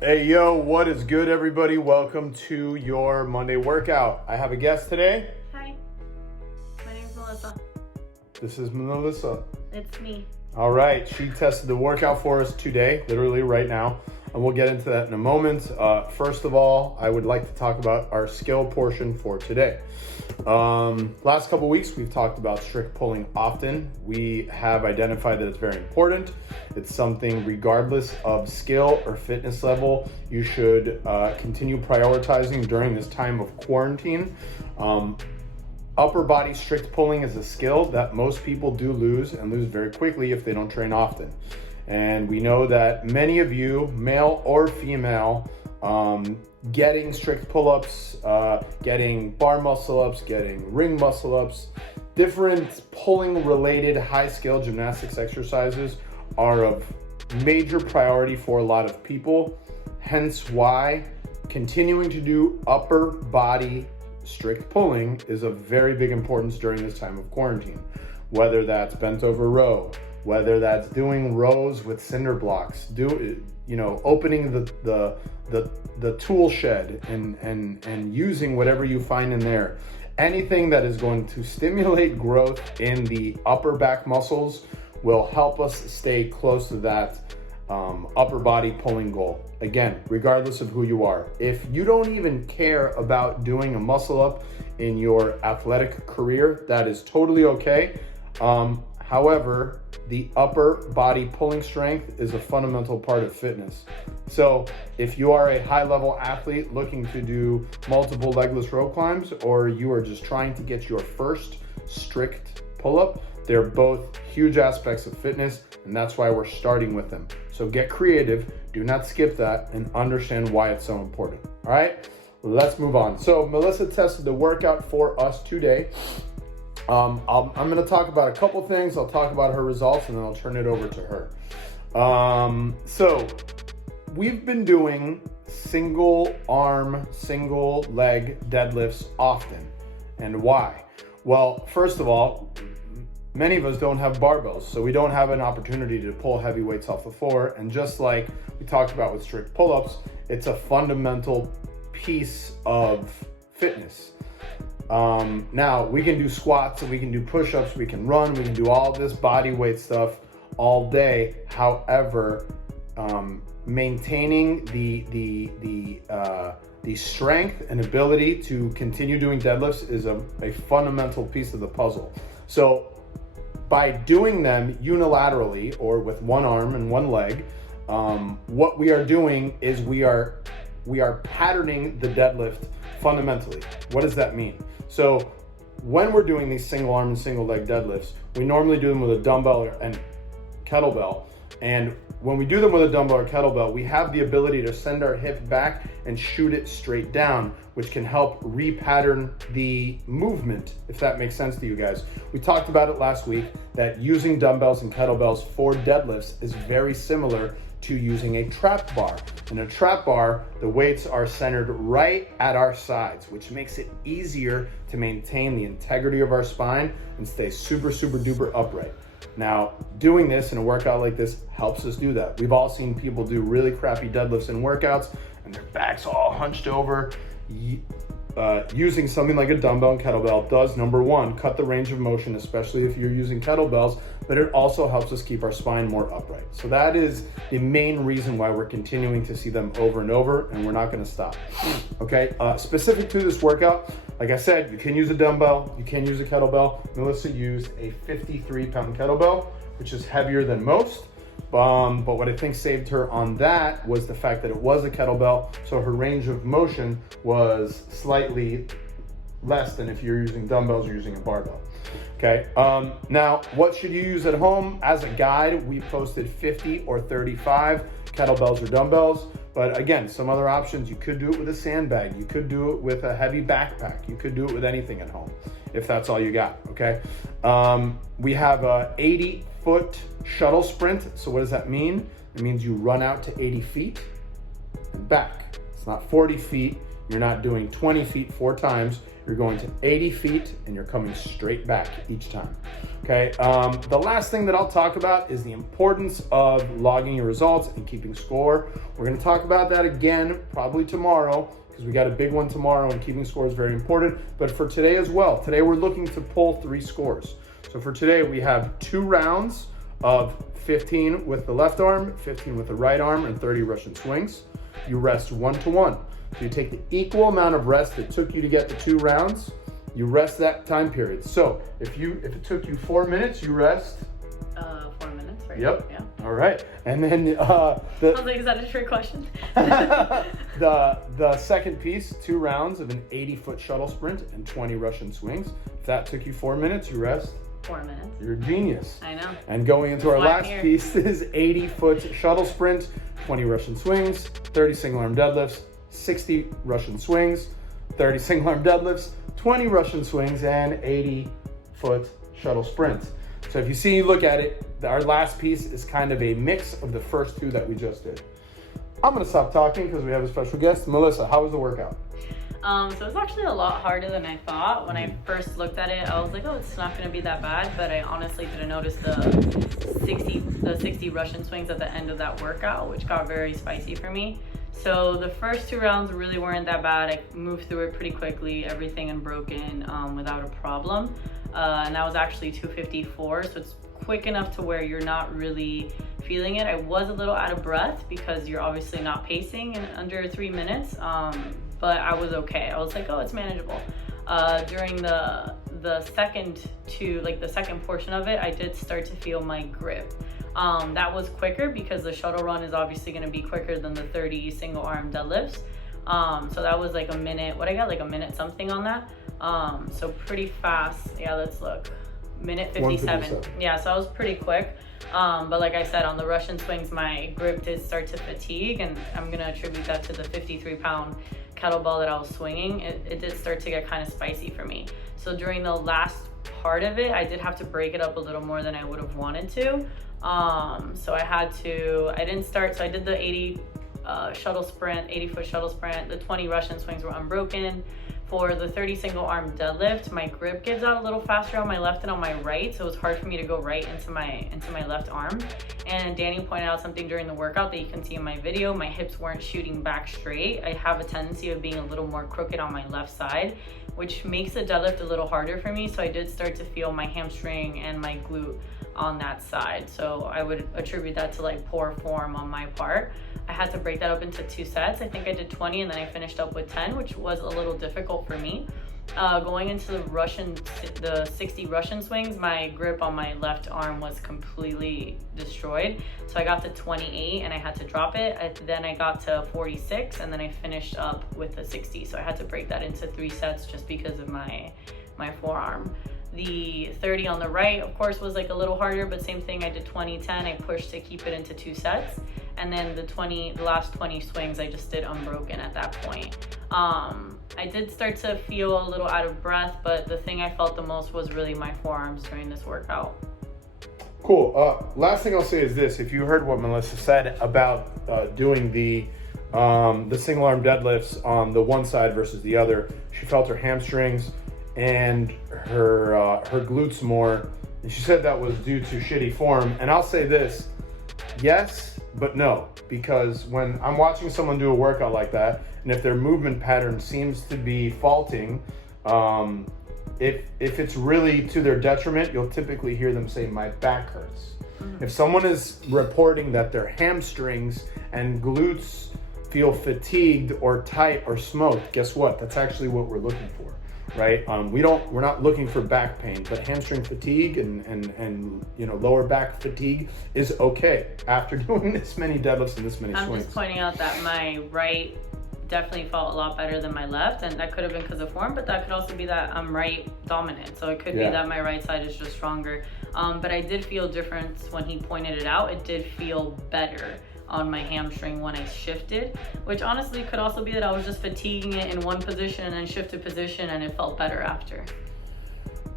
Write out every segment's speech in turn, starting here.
Hey, yo, what is good, everybody? Welcome to your Monday workout. I have a guest today. Hi, my name's Melissa. This is Melissa. It's me. All right, she tested the workout for us today, literally right now, and we'll get into that in a moment. First of all, I would like to talk about our skill portion for today. Last couple weeks, we've talked about strict pulling often. We have identified that it's very important. It's something, regardless of skill or fitness level, you should continue prioritizing during this time of quarantine. Upper body strict pulling is a skill that most people do lose and lose very quickly if they don't train often. And we know that many of you, male or female, getting strict pull-ups, getting bar muscle-ups, getting ring muscle-ups, different pulling related high skill gymnastics exercises are of major priority for a lot of people. Hence why continuing to do upper body strict pulling is of very big importance during this time of quarantine. Whether that's bent over row, whether that's doing rows with cinder blocks, opening the tool shed and using whatever you find in there. Anything that is going to stimulate growth in the upper back muscles will help us stay close to that upper body pulling goal. Again, regardless of who you are. If you don't even care about doing a muscle up in your athletic career, that is totally okay. However, the upper body pulling strength is a fundamental part of fitness. So if you are a high level athlete looking to do multiple legless row climbs, or you are just trying to get your first strict pull up, they're both huge aspects of fitness, and that's why we're starting with them. So get creative, do not skip that, and understand why it's so important. All right, let's move on. So Melissa tested the workout for us today. I'm going to talk about a couple things. I'll talk about her results, and then I'll turn it over to her. So we've been doing single arm, single leg deadlifts often. And why? Well, first of all, many of us don't have barbells, so we don't have an opportunity to pull heavy weights off the floor. And just like we talked about with strict pull-ups, it's a fundamental piece of fitness. Now we can do squats and we can do push-ups, we can run, we can do all this body weight stuff all day. However, maintaining the strength and ability to continue doing deadlifts is a fundamental piece of the puzzle. So by doing them unilaterally or with one arm and one leg, what we are doing is we are patterning the deadlift fundamentally. What does that mean? So when we're doing these single arm and single leg deadlifts, we normally do them with a dumbbell and kettlebell. And when we do them with a dumbbell or kettlebell, we have the ability to send our hip back and shoot it straight down, which can help repattern the movement, if that makes sense to you guys. We talked about it last week that using dumbbells and kettlebells for deadlifts is very similar to using a trap bar. In a trap bar, the weights are centered right at our sides, which makes it easier to maintain the integrity of our spine and stay super, super duper upright. Now, doing this in a workout like this helps us do that. We've all seen people do really crappy deadlifts in workouts and their backs all hunched over. Using something like a dumbbell and kettlebell does, number one, cut the range of motion, especially if you're using kettlebells, but it also helps us keep our spine more upright. So that is the main reason why we're continuing to see them over and over, and we're not gonna stop. Okay, specific to this workout, like I said, you can use a dumbbell, you can use a kettlebell. Melissa used a 53-pound kettlebell, which is heavier than most. But what I think saved her on that was the fact that it was a kettlebell, so her range of motion was slightly less than if you're using dumbbells or using a barbell. Okay, now what should you use at home? As a guide, we posted 50 or 35 kettlebells or dumbbells. But again, some other options, you could do it with a sandbag, you could do it with a heavy backpack, you could do it with anything at home, if that's all you got, okay? We have a 80-foot shuttle sprint. So what does that mean? It means you run out to 80 feet and back. It's not 40 feet, You're not doing 20 feet 4 times. You're going to 80 feet and you're coming straight back each time. Okay, the last thing that I'll talk about is the importance of logging your results and keeping score. We're gonna talk about that again, probably tomorrow, because we got a big one tomorrow and keeping score is very important. But for today as well, today we're looking to pull 3 scores. So for today, we have 2 rounds of 15 with the left arm, 15 with the right arm, and 30 Russian swings. You rest 1 to 1. So you take the equal amount of rest that took you to get the 2 rounds, you rest that time period. So if it took you 4 minutes, you rest 4 minutes, right? Yep. Yeah. All right. And then I was like, is that a trick question? the second piece, 2 rounds of an 80-foot shuttle sprint and 20 Russian swings. If that took you 4 minutes, you rest 4 minutes. You're a genius. I know. And going into our last here. piece is 80-foot shuttle sprint, 20 Russian swings, 30 single arm deadlifts, 60 Russian swings, 30 single arm deadlifts, 20 Russian swings, and 80-foot shuttle sprint. So if you see, look at it, our last piece is kind of a mix of the first 2 that we just did. I'm gonna stop talking because we have a special guest. Melissa, how was the workout? So it's actually a lot harder than I thought. When I first looked at it, I was like, oh, it's not gonna be that bad, but I honestly didn't notice the 60 Russian swings at the end of that workout, which got very spicy for me. So the first 2 rounds really weren't that bad. I moved through it pretty quickly, everything unbroken, without a problem. And that was actually 254, so it's quick enough to where you're not really feeling it. I was a little out of breath because you're obviously not pacing in under 3 minutes, but I was okay. I was like, oh, it's manageable. During the second portion of it, I did start to feel my grip. That was quicker because the shuttle run is obviously going to be quicker than the 30 single arm deadlifts. So that was like a minute, what I got, like a minute something on that. So pretty fast. Yeah, let's look. Minute 57. Yeah, so I was pretty quick. But like I said, on the Russian swings, my grip did start to fatigue, and I'm going to attribute that to the 53-pound kettlebell that I was swinging. It did start to get kind of spicy for me. So during the last part of it, I did have to break it up a little more than I would have wanted to. So I didn't start, so I did the 80-foot shuttle sprint. The 20 Russian swings were unbroken. For the 30 single arm deadlift, my grip gives out a little faster on my left and on my right, so it was hard for me to go right into my left arm. And Danny pointed out something during the workout that you can see in my video. My hips weren't shooting back straight. I have a tendency of being a little more crooked on my left side, which makes the deadlift a little harder for me. So I did start to feel my hamstring and my glute on that side. So I would attribute that to like poor form on my part. I had to break that up into 2 sets. I think I did 20 and then I finished up with 10, which was a little difficult for me. Going into the 60 Russian swings, my grip on my left arm was completely destroyed. So I got to 28 and I had to drop it. Then I got to 46 and then I finished up with the 60. So I had to break that into 3 sets just because of my forearm. The 30 on the right, of course, was like a little harder, but same thing. I did 20, 10. I pushed to keep it into 2 sets. And then the last 20 swings, I just did unbroken at that point. I did start to feel a little out of breath, but the thing I felt the most was really my forearms during this workout. Cool. Last thing I'll say is this. If you heard what Melissa said about doing the single arm deadlifts on the one side versus the other, she felt her hamstrings and her glutes more. And she said that was due to shitty form. And I'll say this, yes, but no, because when I'm watching someone do a workout like that, and if their movement pattern seems to be faulting, if it's really to their detriment, you'll typically hear them say, my back hurts. Mm-hmm. If someone is reporting that their hamstrings and glutes feel fatigued or tight or smoked, guess what? That's actually what we're looking for. Right? We're not looking for back pain, but hamstring fatigue and lower back fatigue is okay after doing this many deadlifts and this many swings. I'm just pointing out that my right definitely felt a lot better than my left, and that could have been because of form, but that could also be that I'm right dominant. So it could be that my right side is just stronger. But I did feel difference when he pointed it out. It did feel better on my hamstring when I shifted, which honestly could also be that I was just fatiguing it in one position and then shifted position and it felt better after.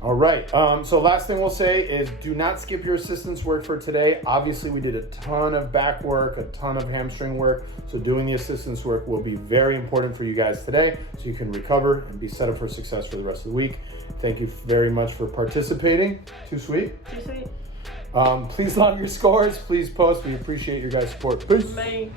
All right. So last thing we'll say is do not skip your assistance work for today. Obviously, we did a ton of back work, a ton of hamstring work. So doing the assistance work will be very important for you guys today so you can recover and be set up for success for the rest of the week. Thank you very much for participating. Too sweet? Too sweet. Please log your scores. Please post. We appreciate your guys' support. Peace. Bye.